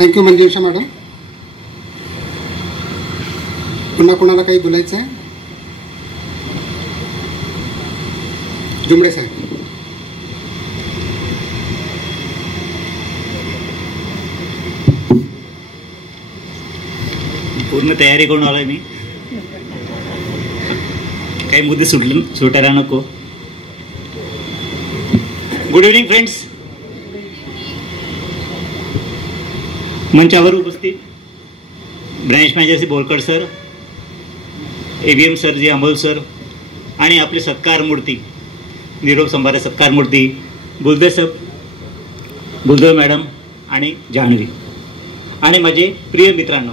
Thank you मंजुषा madam. पुन्हा कोणाला काही बोलायचं आहे? जुमडे साहेब. पूर्ण तयारी करून आलोय मी. काही मुद्दे सुटायला नको. Good evening friends. मंचावर उपस्थित branch manager Shri Borkar sir, AVM sir ji Amol sir आणि आपले सत्कार मूर्ती, निरोप संभारे सत्कार मूर्ती बुलदे सर, बुलदे मॅडम आणि जान्हवी आणि माझे प्रिय मित्रांनो,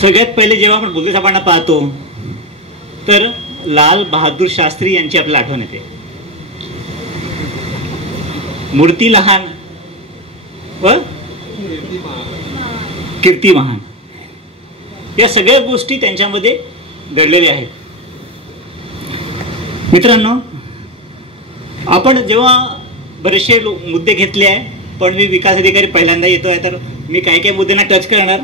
सगळ्यात पहिले जेव्हा आपण बुलदे साहेबांना पाहतो तर लाल बहादूर शास्त्री यांची आपल्याला आठवण येते. मूर्ती लहान व कीर्ती महान, या सगळ्या गोष्टी त्यांच्यामध्ये घडलेल्या आहेत. मित्रांनो, आपण जेव्हा बरेचसे मुद्दे घेतले आहे, पण मी विकास अधिकारी पहिल्यांदा येतोय तर मी काही मुद्द्यांना टच करणार.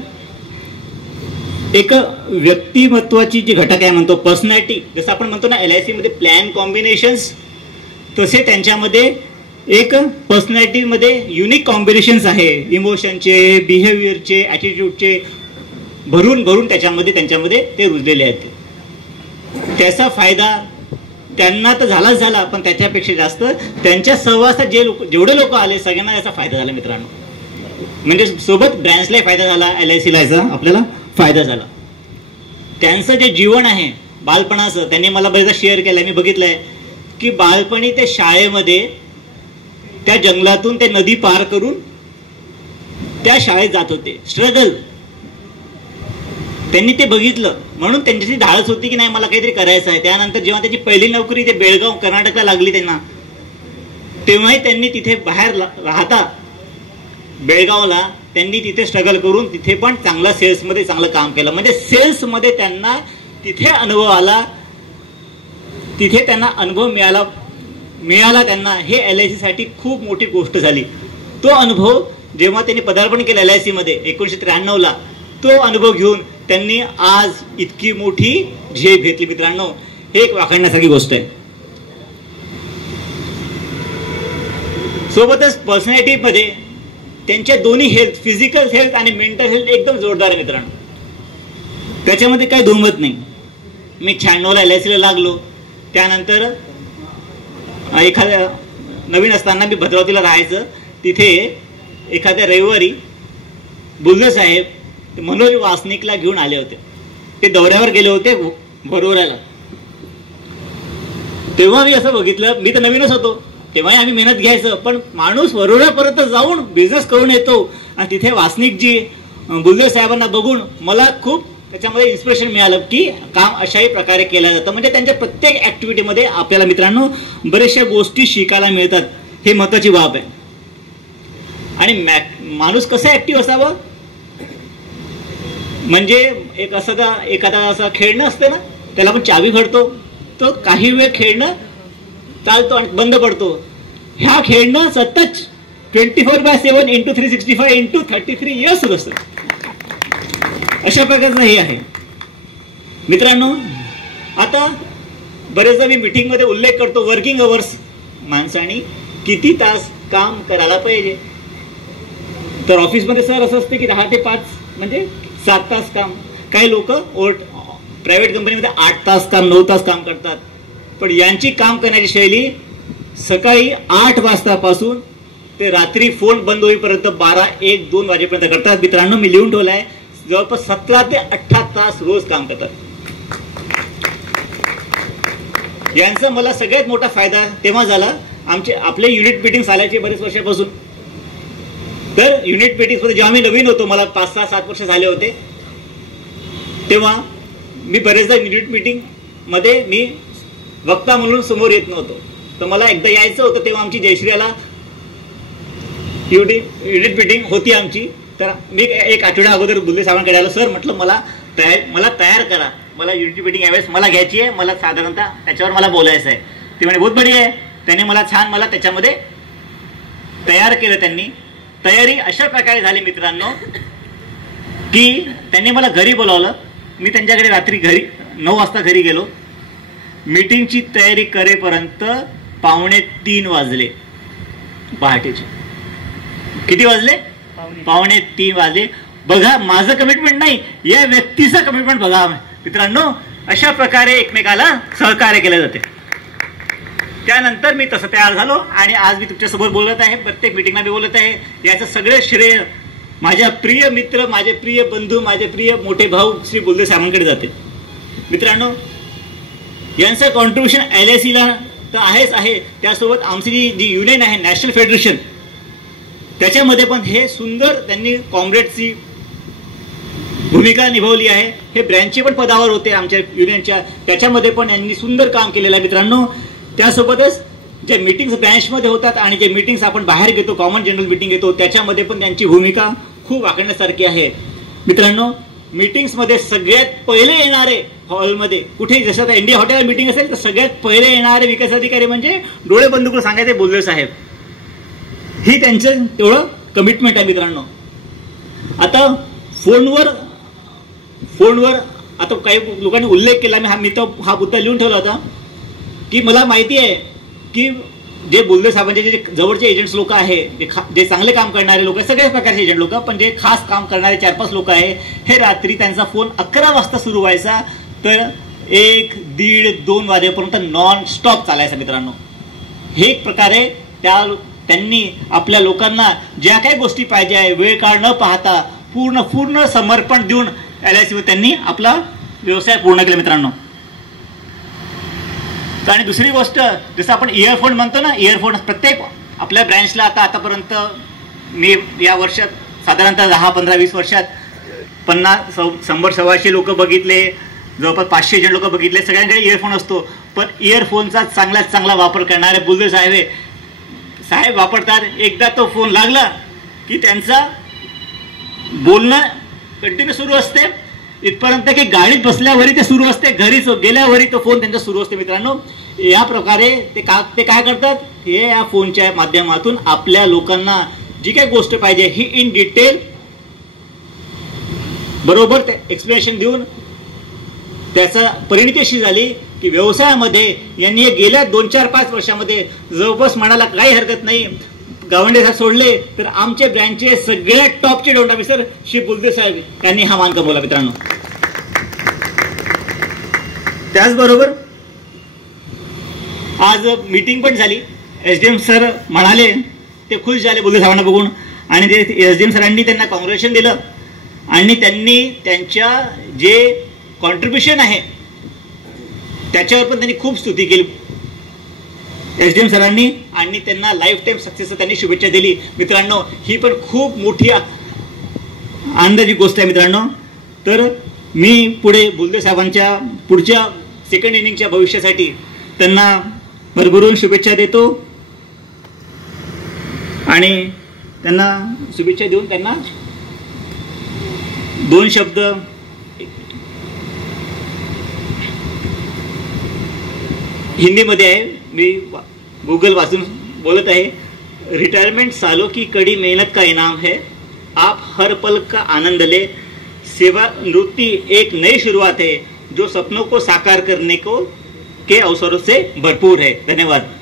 एक व्यक्तिमत्वाची जी घटक आहे म्हणतो पर्सनॅलिटी, जसं आपण म्हणतो ना LIC मध्ये प्लॅन कॉम्बिनेशन्स, तसे त्यांच्यामध्ये एक पर्सनॅलिटीमध्ये युनिक कॉम्बिनेशन्स आहे. इमोशनचे, बिहेवियरचे, ॲटिट्यूडचे भरून भरून त्यांच्यामध्ये ते रुजलेले आहेत. त्याचा फायदा त्यांना तर झालाच झाला, पण त्याच्यापेक्षा जास्त त्यांच्या सहवासात जेवढे लोक आले सगळ्यांना याचा फायदा झाला मित्रांनो. म्हणजे सोबत ब्रँचलाही फायदा झाला, LICला याचा आपल्याला फायदा झाला. त्यांचं जे जीवन आहे बालपणाचं, त्यांनी मला बरेचदा शेअर केलं. मी बघितलंय की बालपणी ते शाळेमध्ये त्या जंगलातून ते नदी पार करून त्या शाळेत जात होते. स्ट्रगल त्यांनी ते बघितलं, म्हणून त्यांच्याची धाडस होती की नाही मला काहीतरी करायचं आहे. त्यानंतर जेव्हा त्याची पहिली नोकरी ते बेळगाव कर्नाटकला लागली त्यांना, तेव्हाही त्यांनी तिथे बाहेर राहता बेळगावला त्यांनी तिथे स्ट्रगल करून तिथे पण चांगला सेल्समध्ये चांगलं काम केलं. म्हणजे सेल्समध्ये त्यांना तिथे अनुभव आला, तिथे त्यांना अनुभव मिळाला त्यांना. हे LIC साठी खूप मोठी गोष्ट झाली. तो अनुभव जेव्हा त्यांनी पदार्पण केलं LIC मध्ये 1993ला, तो अनुभव घेऊन त्यांनी आज इतकी मोठी झेप घेतली मित्रांनो. हे एक वाखाणण्यासारखी गोष्ट आहे. सोबतच पर्सनॅलिटीमध्ये त्यांच्या दोन्ही हेल्थ, फिजिकल हेल्थ आणि मेंटल हेल्थ एकदम जोरदार आहे मित्रांनो. त्याच्यामध्ये काही दुमत नाही. मी 96ला LICला लागलो. त्यानंतर एखाद्या नवीन असताना मी भद्रावतीला राहायचं. तिथे एखाद्या रविवारी बुलदे साहेब मनोज वासनिकला घेऊन आले होते. ते दौऱ्यावर गेले होते वरोऱ्याला. तेव्हा मी असं बघितलं, मी तर नवीनच होतो, तेव्हाही आम्ही मेहनत घ्यायचं, पण माणूस वरोऱ्यापर्यंत जाऊन बिझनेस करून येतो आणि तिथे वासनिकजी बुलदे साहेबांना बघून मला खूप त्याच्यामध्ये इन्स्पिरेशन मिळालं की काम अशाही प्रकारे केलं जातं. म्हणजे त्यांच्या प्रत्येक ऍक्टिव्हिटीमध्ये आपल्याला मित्रांनो बऱ्याचशा गोष्टी शिकायला मिळतात. हे महत्वाची बाब आहे. आणि माणूस कसं ऍक्टिव्ह असावं, म्हणजे एक असं एखादा असं खेळणं असतं ना, त्याला आपण चावी भरतो, तो काही वेळ खेळणं चालतो आणि बंद पडतो. ह्या खेळणं सतत 24/7 × 365 × 33 इयर्स सुरू असतं. अशा प्रकारचं हे आहे मित्रांनो. आता बरेचदा मी मीटिंगमध्ये उल्लेख करतो वर्किंग अवर्स, माणसाने किती तास काम करायला पाहिजे. तर ऑफिसमध्ये सर असं असते की 10 ते 5 म्हणजे 7 तास काम. काही लोक प्रायव्हेट कंपनीमध्ये 8 तास काम, 9 तास काम करतात. पण यांची काम करण्याची शैली सकाळी 8 वाजतापासून ते रात्री फोन बंद होईपर्यंत 12, 1, 2 वाजेपर्यंत करतात. मित्रांनो, मी लिहून ठेवलाय जवळपास 17 ते 18 तास रोज काम करतात. यांचा मला सगळ्यात मोठा फायदा तेव्हा झाला आपले युनिट मीटिंग आल्याचे बरेच वर्षापासून. तर युनिट मीटिंग मध्ये जेव्हा मी नवीन होतो, मला 5, 6, 7 वर्ष झाले होते, तेव्हा मी बरेचदा युनिट मीटिंग मध्ये मी वक्ता म्हणून समोर येत नव्हतो. तर मला एकदा यायचं होतं, तेव्हा आमची जयश्रीला युनिट मीटिंग होती आमची. तर मी एक आठवड्या अगोदर बुलदे साहेबांकडे आलो. सर म्हटलं मला तयार करा, मला युनिट मीटिंग यावेळेस मला घ्यायची आहे, मला साधारणतः त्याच्यावर मला बोलायचं आहे. ते म्हणे बहुत बढिया आहे. त्याने मला त्याच्यामध्ये तयार केलं त्यांनी. तयारी अशा प्रकारे झाली मित्रांनो की त्यांनी मला घरी बोलावलं. मी त्यांच्याकडे रात्री घरी 9 वाजता घरी गेलो. मीटिंगची तयारी करेपर्यंत 2:45 वाजले पहाटेचे. किती वाजले? 2:45 वाजले. बघा माझं कमिटमेंट नाही, या व्यक्तीचं कमिटमेंट बघा मित्रांनो. अशा प्रकारे एकमेकाला सहकार्य केले जाते. त्यानंतर मी तसं तयार झालो आणि आज मी तुमच्यासोबत बोलत आहे. प्रत्येक मीटिंगला मी बोलत आहे. याचं सगळं श्रेय माझ्या प्रिय मित्र, माझे प्रिय बंधू, माझे प्रिय मोठे भाऊ श्री बोलदे साहेबांकडे जाते. मित्रांनो यांचं कॉन्ट्रीब्युशन LICला तर आहेच आहे, त्यासोबत आमची जी युनियन आहे नॅशनल फेडरेशन त्याच्यामध्ये पण हे सुंदर त्यांनी कॉम्रेडची भूमिका निभावली आहे. हे ब्रँचचे पण पदावर होते आमच्या युनियनच्या, त्याच्यामध्ये पण यांनी सुंदर काम केलेलं आहे मित्रांनो. त्यासोबतच जे मीटिंग्स ब्रँचमध्ये होतात आणि जे मीटिंग्स आपण बाहेर घेतो, कॉमन जनरल मीटिंग घेतो, त्याच्यामध्ये पण त्यांची भूमिका खूप आखण्यासारखी आहे मित्रांनो. मीटिंग्समध्ये सगळ्यात पहिले येणारे हॉलमध्ये कुठे जसं आता इंडिया हॉटेल मीटिंग असेल तर सगळ्यात पहिले येणारे विकास अधिकारी म्हणजे डोळे बंद करून सांगायचे बोलदे साहेब. ही त्यांचं तेवढं कमिटमेंट आहे मित्रांनो. आता फोनवर आता काही लोकांनी उल्लेख केला, मी तो हा मुद्दा लिहून ठेवला होता की मला माहिती आहे की जे बोलदे साहेबांचे जे जवळचे एजंट्स लोक आहे, जे चांगले काम करणारे लोक, सगळ्याच प्रकारचे एजंट लोक, पण जे खास काम करणारे 4-5 लोक आहे, हे रात्री त्यांचा फोन 11 वाजता सुरू व्हायचा तर 1, 1:30, 2 वाजेपर्यंत नॉन स्टॉप चालायचा मित्रांनो. हे एक प्रकारे त्यांनी आपल्या लोकांना ज्या काही गोष्टी पाहिजे आहे वेळ काळ न पाहता पूर्ण समर्पण देऊन LICवर त्यांनी आपला व्यवसाय पूर्ण केला मित्रांनो. आणि दुसरी गोष्ट जसं आपण इयरफोन म्हणतो ना, इयरफोन प्रत्येक आपल्या ब्रँचला आतापर्यंत मी या वर्षात साधारणतः 10, 15, 20 वर्षात 100-125 लोक बघितले, जवळपास 500 जण लोक बघितले. सगळ्यांकडे इयरफोन असतो, पण इयरफोनचा चांगल्यात चांगला वापर करणारे बोलदे साहेब वापरतात. एकदा तो फोन लागला की त्यांचा बोलणं कंटिन्यू सुरू असते, इथपर्यंत की गाडीत बसल्यावरही ते सुरू असते, घरी गेल्यावरही तो फोन त्यांचा सुरू असते मित्रांनो. या प्रकारे ते काय करतात, हे या फोनच्या माध्यमातून आपल्या लोकांना जी काही गोष्ट पाहिजे ही इन डिटेल बरोबर ते एक्सप्लेनेशन देऊन त्याचा परिणती अशी झाली की व्यवसायामध्ये यांनी गेल्या 2-4-5 वर्षामध्ये जवळपास म्हणायला काही हरकत नाही, गावंडे साहेब सोडले तर आमचे ब्रँचचे सगळ्यात टॉपचे डोंट ऑफिसर श्री बोलदे साहेब यांनी हा मान कमवला मित्रांनो. त्याचबरोबर आज मीटिंग पण झाली. SDM सर म्हणाले ते खुश झाले बोलदे साहेबांना बघून आणि ते SDM सरांनी त्यांना कॉंग्रॅच्युलेशन दिलं आणि त्यांनी त्यांच्या जे कॉन्ट्रीब्युशन आहे त्याच्यावर पण त्यांनी खूप स्तुती केली SDM सरांनी आणि त्यांना लाईफ टाईम सक्सेस त्यांनी शुभेच्छा दिली मित्रांनो. ही पण खूप मोठी आनंदाची गोष्ट आहे मित्रांनो. तर मी पुढे बोलदे साहेबांच्या पुढच्या सेकंड इनिंगच्या भविष्यासाठी त्यांना भरभरून शुभेच्छा देतो आणि त्यांना शुभेच्छा देऊन त्यांना 2 शब्द हिंदीमध्ये आहे, मी गूगल वाचून बोलत आहे. रिटायरमेंट सालों की कड़ी मेहनत का इनाम है, आप हर पल का आनंद ले, सेवानिवृत्ति एक नई शुरुआत है जो सपनों को साकार करने को के अवसरों से भरपूर है. धन्यवाद.